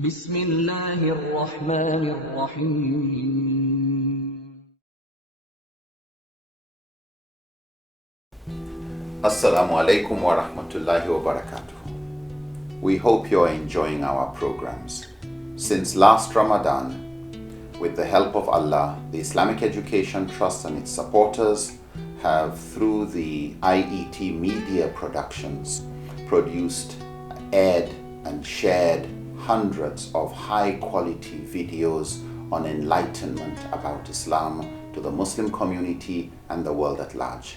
بسم الله الرحمن الرحيم. Assalamu alaikum wa rahmatullahi wa barakatuh. We hope you're enjoying our programs. Since last Ramadan, with the help of Allah, the Islamic Education Trust and its supporters have, through the IET Media Productions, produced, aired and shared hundreds of high-quality videos on enlightenment about Islam to the Muslim community and the world at large.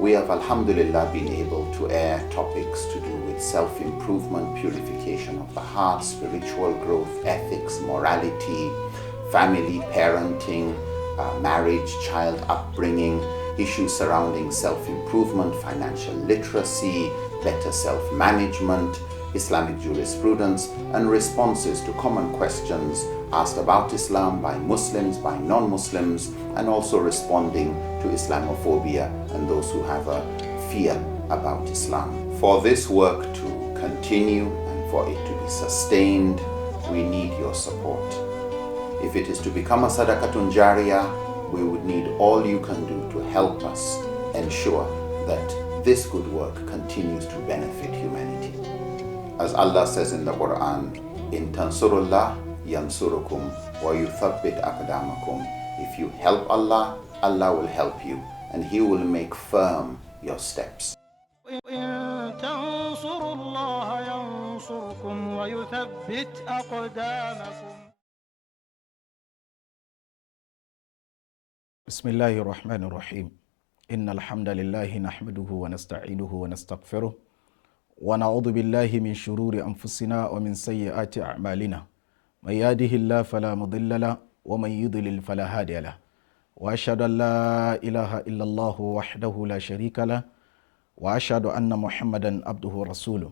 We have, alhamdulillah, been able to air topics to do with self-improvement, purification of the heart, spiritual growth, ethics, morality, family, parenting, marriage, child upbringing, issues surrounding self-improvement, financial literacy, better self-management, Islamic jurisprudence, and responses to common questions asked about Islam by Muslims, by non-Muslims, and also responding to Islamophobia and those who have a fear about Islam. For this work to continue and for it to be sustained, we need your support. If it is to become a sadaqatun jariyah, we would need all you can do to help us ensure that this good work continues to benefit humanity. As Allah says in the Qur'an, in tansurullah yansurukum wa yuthabbit aqdamakum. If you help Allah, Allah will help you and He will make firm your steps. إن تنصروا الله ينصركم ويثبت أقدامكم. بسم الله الرحمن الرحيم إن الحمد لله نحمده ونستعينه ونستغفره ونعوذ بالله من شرور أنفسنا ومن سيئات أعمالنا من يهده الله فلا مضل له ومن يضلل فلا هادي له وأشهد أن لا إله إلا الله وحده لا شريك له وأشهد أن محمدا عبده ورسوله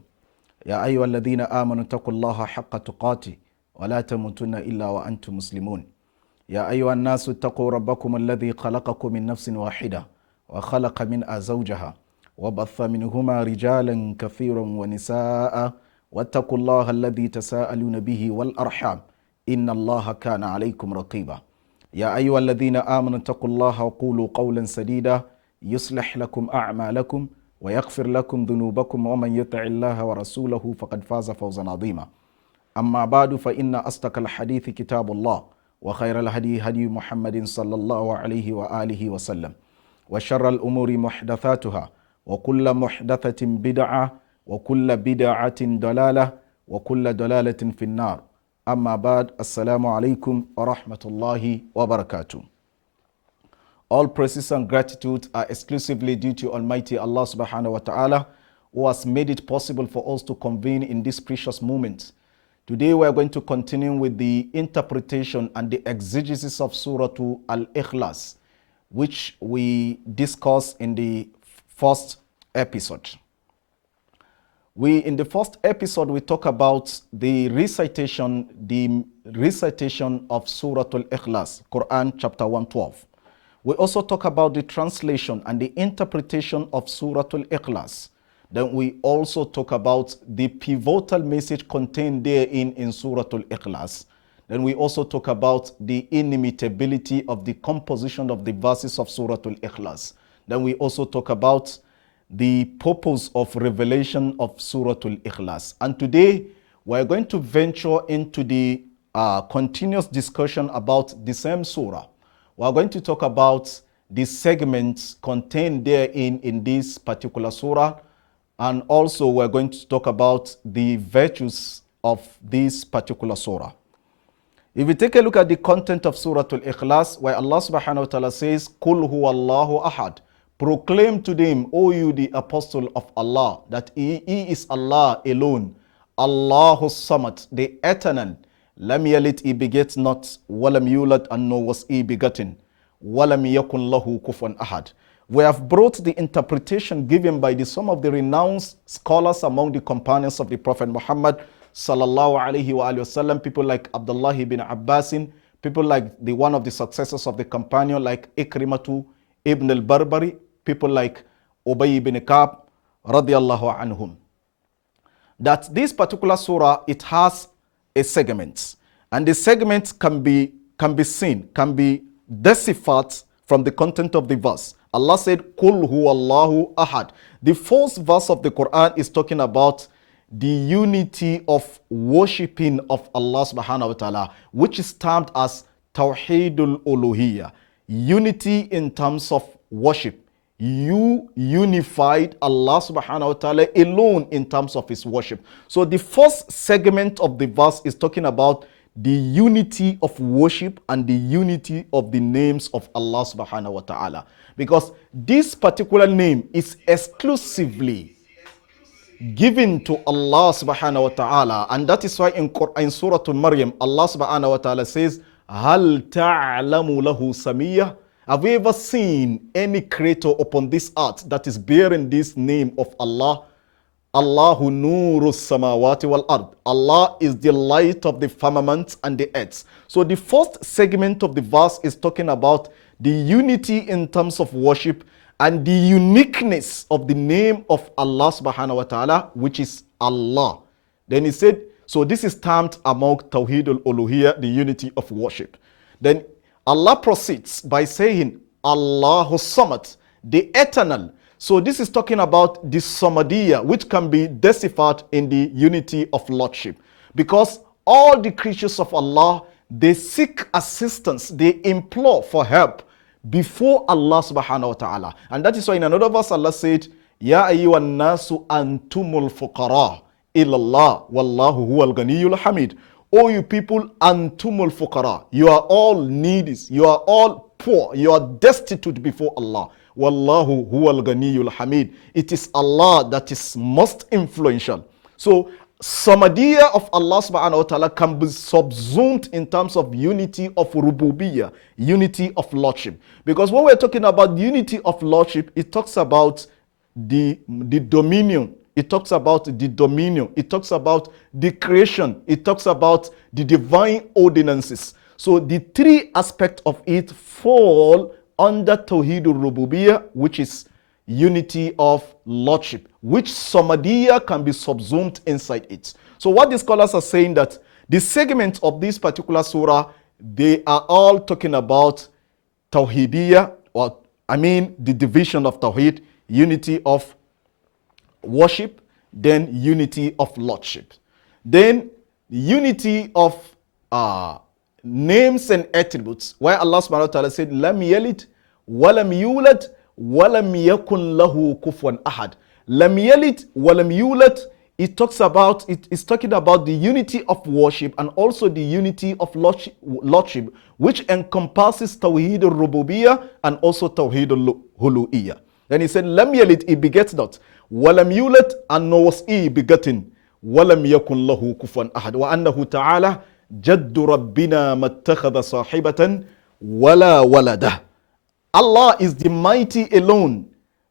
يا أيها الذين آمنوا اتقوا الله حق تقاته ولا تموتن إلا وأنتم مسلمون يا أيها الناس اتقوا ربكم الذي خلقكم من نفس واحدة وخلق منها زوجها وبث منهما رجالا كثيرا ونساء واتقوا الله الذي تساءلون به والأرحام إن الله كان عليكم رقيبا يا أيها الذين آمنوا اتقوا الله وقولوا قولا سديدا يصلح لكم أعمالكم ويغفر لكم ذنوبكم ومن يطع الله ورسوله فقد فاز فوزا عظيما أما بعد فإن أصدق الحديث كتاب الله وخير الهدي هدي محمد صلى الله عليه وآله وسلم وشر الأمور محدثاتها وكل محدثة بدعة وكل بدعة ضلالة وكل ضلالة في النار أما بعد السلام عليكم ورحمة الله وبركاته. All praises and gratitude are exclusively due to Almighty Allah subhanahu wa ta'ala, who has made it possible for us to convene in this precious moment. Today we are going to continue with the interpretation and the exegesis of Surah Al-Ikhlas, which we discussed in the first episode. In the first episode, we talk about the recitation of Surah Al-Ikhlas, Qur'an chapter 112. We also talk about the translation and the interpretation of Surah Al-Ikhlas. Then we also talk about the pivotal message contained therein in Surah Al-Ikhlas. Then we also talk about the inimitability of the composition of the verses of Surah Al-Ikhlas. Then we also talk about the purpose of revelation of Surah Al-Ikhlas. And today we are going to venture into the continuous discussion about the same surah. We are going to talk about the segments contained therein in this particular surah. And also we're going to talk about the virtues of this particular surah. If we take a look at the content of Surah Al-Ikhlas, where Allah subhanahu wa ta'ala says, Qul huwa Allahu ahad. Proclaim to them, O you the apostle of Allah, that He is Allah alone. Allahu Samad, the eternal. Lam yalid, He begets not. Walam yulad, and nor was He begotten. Walam yakun lahu kufuwan ahad. We have brought the interpretation given by some of the renowned scholars among the companions of the Prophet Muhammad sallallahu alaihi wasallam, people like Abdullah ibn Abbasin, people like one of the successors of the companion like Ikrimatu ibn al-Barbari, people like Ubay ibn Ka'b radiyallahu anhum. That this particular surah, it has a segment. And the segment can be seen, can be deciphered from the content of the verse. Allah said, Qul huwallahu ahad. The first verse of the Quran is talking about the unity of worshipping of Allah subhanahu wa ta'ala, which is termed as Tawheedul Uluhiyya. Unity in terms of worship. You unified Allah subhanahu wa ta'ala alone in terms of his worship. So the first segment of the verse is talking about the unity of worship and the unity of the names of Allah subhanahu wa ta'ala. Because this particular name is exclusively given to Allah subhanahu wa ta'ala. And that is why in Surah Maryam, Allah subhanahu wa ta'ala says, Hal ta'lamu lahu samiyah? Have you ever seen any creator upon this earth that is bearing this name of Allah? Allahu nuru samawati wal ard. Allah is the light of the firmament and the earth. So the first segment of the verse is talking about the unity in terms of worship and the uniqueness of the name of Allah subhanahu wa ta'ala, which is Allah. Then he said, so this is termed among Tawheed al-Uluhiyya, the unity of worship. Then Allah proceeds by saying, Allahu Samad, the eternal. So this is talking about the Samadiyya, which can be deciphered in the unity of Lordship. Because all the creatures of Allah, they seek assistance, they implore for help before Allah subhanahu wa ta'ala. And that is why in another verse Allah said, Ya ayyuhan nasu antumul fuqara ilallah wallahu huwal ghaniyul hamid. O you people, antumul fuqara. You are all needy, you are all poor, you are destitute before Allah. Wallahu huwal ghaniyul hamid. It is Allah that is most influential. So Samadiyya of Allah subhanahu wa ta'ala can be subsumed in terms of unity of rububiyyah, unity of lordship. Because when we're talking about unity of lordship, it talks about the dominion. It talks about the dominion. It talks about the creation. It talks about the divine ordinances. So the three aspects of it fall under Tawheedul Rububiyyah, which is unity of lordship, which Samadiyya can be subsumed inside it. So what the scholars are saying that the segments of this particular surah, they are all talking about Tawheediyya, or the division of Tawheed, unity of worship, then unity of lordship. Then unity of names and attributes, where Allah subhanahu wa ta'ala said, Lam yalid, walam yulad, walam yakun lahu kufuwan ahad. Lam yalid, walam yulad, it talks about, it is talking about the unity of worship and also the unity of lordship, which encompasses Tawheed al-Rububiyyah and also Tawheed al-Hulu'iyyah. Then he said, Lam yalid, he begets not. Walam yulad, and nor was he begotten. Walam yakun lahu kufuwan ahad. Wa annahu ta'ala jaddu rabbina mattakhadha sahibatan wala walada. Allah is the mighty alone.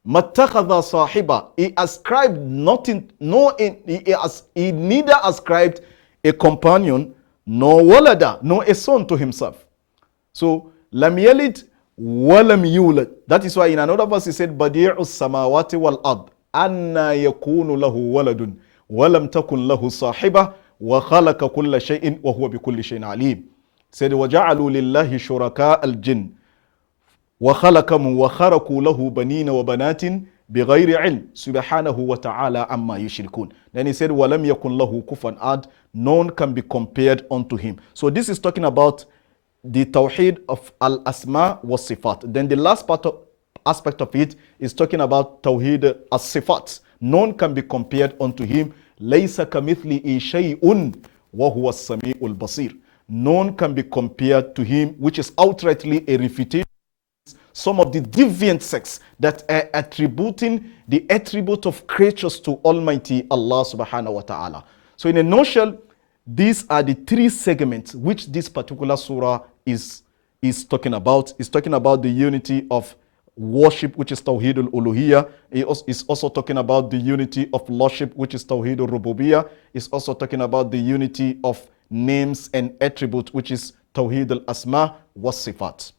Mattakhadha sahiba. He ascribed nothing, he neither ascribed a companion, nor walada, nor a son to himself. So, lam yalid, walam yulad. That is why in another verse he said, Badi'us samawati wal ard. Anna yakunu lahu waladun. Walam takun lahu sahiba. Wa khalaqa kulla shay'in wa huwa bi kulli shay'in alim. Said, وَجَعَلُوا لِلَّهِ شُرَكَاءَ الْجِنِّ وَخَلَقَهُمْ وَخَرَقُوا لَهُ بَنِينَ وَبَنَاتٍ بِغَيْرِ عِلْمٍ سُبْحَانَهُ وَتَعَالَى عَمَّا يُشْرِكُونَ. Then he said, وَلَمْ يَكُنْ لَهُ كُفُوًا أَحَدٌ. None can be compared unto him. So this is talking about the Tawheed of Al-Asma wa Sifat. Then the last aspect of it is talking about Tawheed As-Sifat. None can be compared unto him. لَيْسَ كَمِثْلِهِ شَيْءٌ وَهُوَ السَّمِيعُ الْبَصِيرُ. None can be compared to him, which is outrightly a refutation. Some of the deviant sects that are attributing the attribute of creatures to Almighty Allah subhanahu wa ta'ala. So in a nutshell, these are the three segments which this particular surah is talking about. It's talking about the unity of worship, which is Tawheed al-Uluhiyya. It's also talking about the unity of lordship, which is Tawheed al-Rububiyyah. It's also talking about the unity of names and attributes, which is Tawheed al-Asma wa Sifat.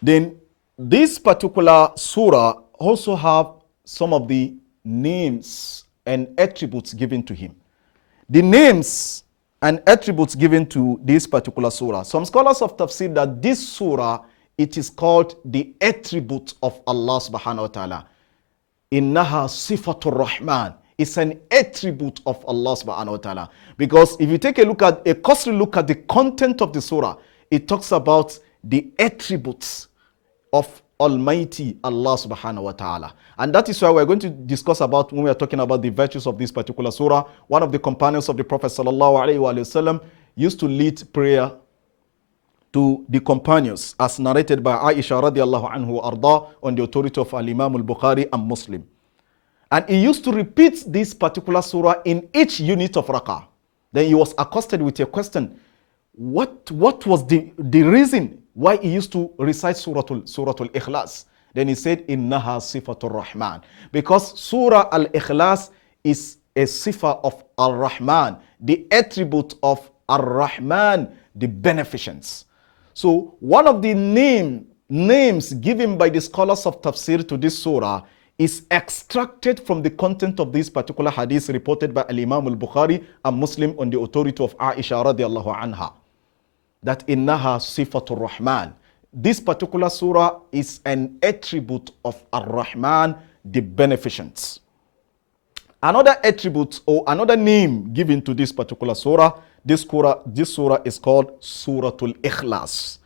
Then this particular surah also have some of the names and attributes given to him. the names and attributes given to this particular surah. Some scholars of tafsir that this surah, it is called the attribute of Allah subhanahu wa ta'ala. Innaha sifatur rahman. It's an attribute of Allah subhanahu wa ta'ala. Because if you take a close look at the content of the surah, it talks about the attributes of Almighty Allah subhanahu wa ta'ala. And that is why we're going to discuss about when we are talking about the virtues of this particular surah. One of the companions of the Prophet sallallahu alaihi wasallam used to lead prayer to the companions, as narrated by Aisha radiallahu anhu arda, on the authority of Al-Imam al-Bukhari and Muslim. And he used to repeat this particular surah in each unit of rak'ah. Then he was accosted with a question. What was the reason why he used to recite Suratul Ikhlas? Then he said, Innaha sifatul Rahman. Because Surah Al-Ikhlas is a sifa of Ar-Rahman, the attribute of Ar-Rahman, the beneficence. So one of the names given by the scholars of tafsir to this surah is extracted from the content of this particular hadith reported by Al-Imam al-Bukhari and Muslim on the authority of Aisha radiallahu anha. That innaha sifatul Rahman. This particular surah is an attribute of Ar-Rahman, the beneficence. Another attribute or another name given to this particular surah, this surah is called Suratul Ikhlas.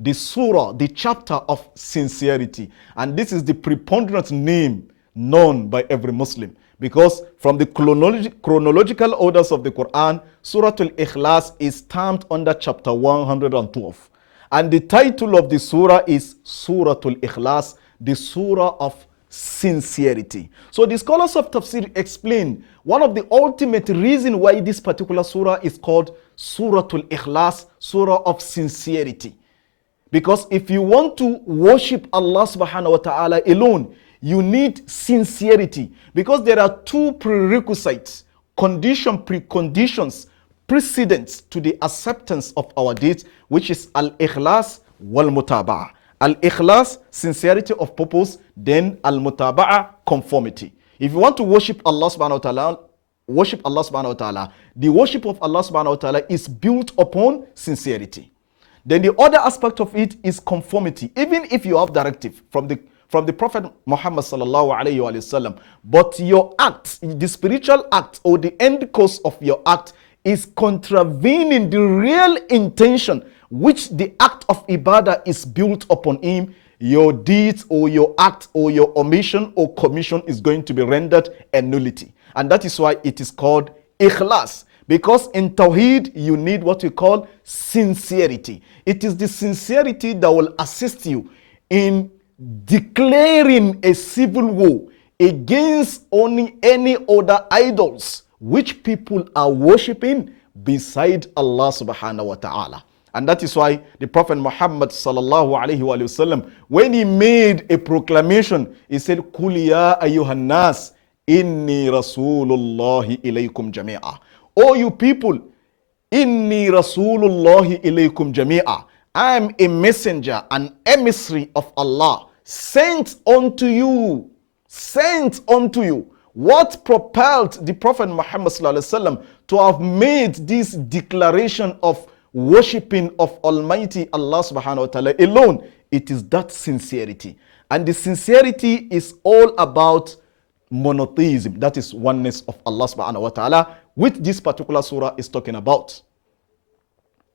The surah, the chapter of sincerity. And this is the preponderant name known by every Muslim. Because from the chronological orders of the Qur'an, Suratul Ikhlas is termed under chapter 112. And the title of the surah is Suratul Ikhlas, the surah of sincerity. So the scholars of tafsir explain one of the ultimate reasons why this particular surah is called Suratul Ikhlas, surah of sincerity. Because if you want to worship Allah subhanahu wa ta'ala alone, you need sincerity. Because there are two prerequisites, preconditions, precedents to the acceptance of our deeds, which is al-ikhlas wal-mutaba'ah. Al-ikhlas, sincerity of purpose, then al-mutaba'ah, conformity. If you want to worship Allah subhanahu wa ta'ala, the worship of Allah subhanahu wa ta'ala is built upon sincerity. Then the other aspect of it is conformity. Even if you have directive from the Prophet Muhammad sallallahu alayhi wa sallam, but your act, the spiritual act or the end course of your act is contravening the real intention which the act of ibadah is built upon him, your deeds or your act or your omission or commission is going to be rendered a nullity. And that is why it is called ikhlas. Because in Tawheed, you need what we call sincerity. It is the sincerity that will assist you in declaring a civil war against only any other idols which people are worshipping beside Allah subhanahu wa ta'ala. And that is why the Prophet Muhammad sallallahu alayhi wa sallam, when he made a proclamation, he said, Qul ya ayyuhan nas, inni rasulullahi ilaykum jami'a. O you people, inni rasulullahi ilaykum jami'a. I am a messenger, an emissary of Allah, sent unto you. Sent unto you. What propelled the Prophet Muhammad sallallahu alayhi wa sallam to have made this declaration of worshipping of Almighty Allah subhanahu wa ta'ala alone? It is that sincerity. And the sincerity is all about monotheism. That is oneness of Allah subhanahu wa ta'ala, which this particular surah is talking about.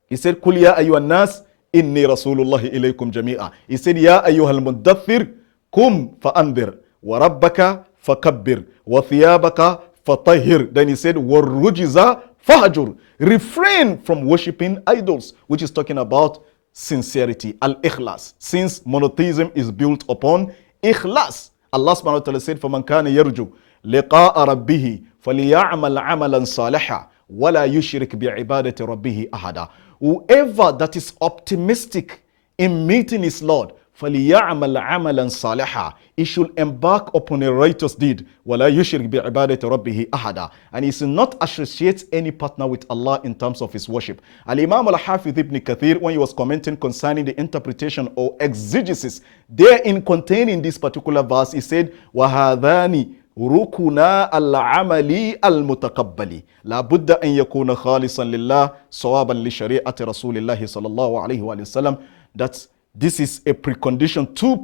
He said, Qul ya ayyuhan nas, inni rasulullahi ilaykum jami'a. He said, Ya ayyuhal muddathir, kum fa'andir, wa rabbaka fakabbir, wa thiyabaka fatahhir. Then he said, wa rujiza fahajur. Refrain from worshipping idols, which is talking about sincerity, al-ikhlas. Since monotheism is built upon ikhlas. Allah subhanahu wa ta'ala said, فَمَنْ كَانَ يَرْجُو لِقَاءَ رَبِّهِ فَلِيَعْمَلْ عَمَلًا صَالِحًا وَلَا يُشْرِكْ بِعِبَادَةِ رَبِّهِ أَحَدًا. Whoever that is optimistic in meeting his Lord, فَلِيَعْمَلْ عَمَلًا صَالِحًا, he should embark upon a righteous deed. وَلَا يُشْرِكْ بِعِبَادَةِ رَبِّهِ أَحَدًا. And he should not associate any partner with Allah in terms of his worship. Al-Imam al-Hafidh ibn Kathir, when he was commenting concerning the interpretation or exegesis therein contained in this particular verse, he said, وَهَذَانِ ركنا العمل المتقبل لا بد أن يكون خالصا لله صوابا لشريعة رسول الله صلى الله عليه وسلم. That this is a precondition, two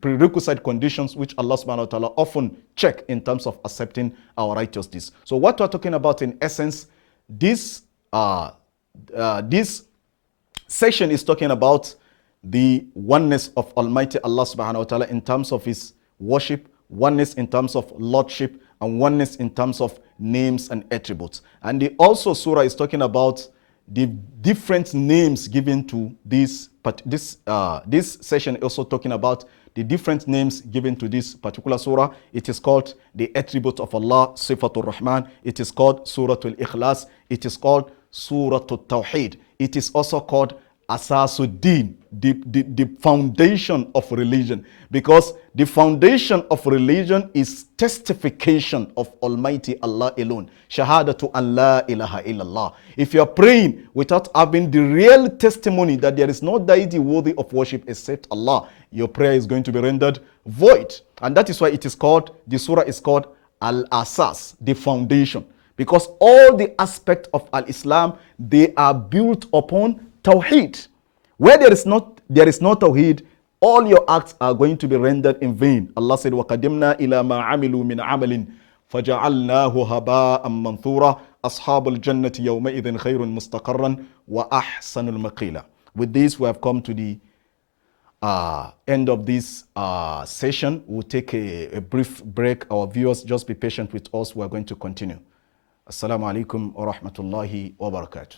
prerequisite conditions which Allah subhanahu wa ta'ala often check in terms of accepting our righteousness. So what we're talking about in essence, this section is talking about the oneness of Almighty Allah subhanahu wa ta'ala in terms of his worship, oneness in terms of lordship, and oneness in terms of names and attributes. And the also surah is talking about the different names given to this session, also talking about the different names given to this particular surah. It is called the attribute of Allah, Sifatul Rahman. It is called Suratul Ikhlas. It is called Suratul Tawheed. It is also called Asasuddin, the foundation of religion. Because the foundation of religion is testification of Almighty Allah alone. Shahadatu an la ilaha illallah. If you are praying without having the real testimony that there is no deity worthy of worship except Allah, your prayer is going to be rendered void. And that is why it is called, the surah is called Al-Asas, the foundation. Because all the aspects of Al-Islam, they are built upon Tawheed. Where there is no Tawheed, all your acts are going to be rendered in vain. Allah said, وَقَدِمْنَا إِلَى مَا عَمِلُوا مِنْ عَمَلٍ فَجَعَلْنَاهُ هَبَاءً مَنْثُورًا أَصْحَابُ الْجَنَّةِ يَوْمَئِذٍ خَيْرٌ مُسْتَقَرًّا وَأَحْسَنُ الْمَقِيلَ. With this, we have come to the end of this session. We'll take a brief break. Our viewers, just be patient with us. We are going to continue. Assalamu alaikum wa rahmatullahi wa barakatuh.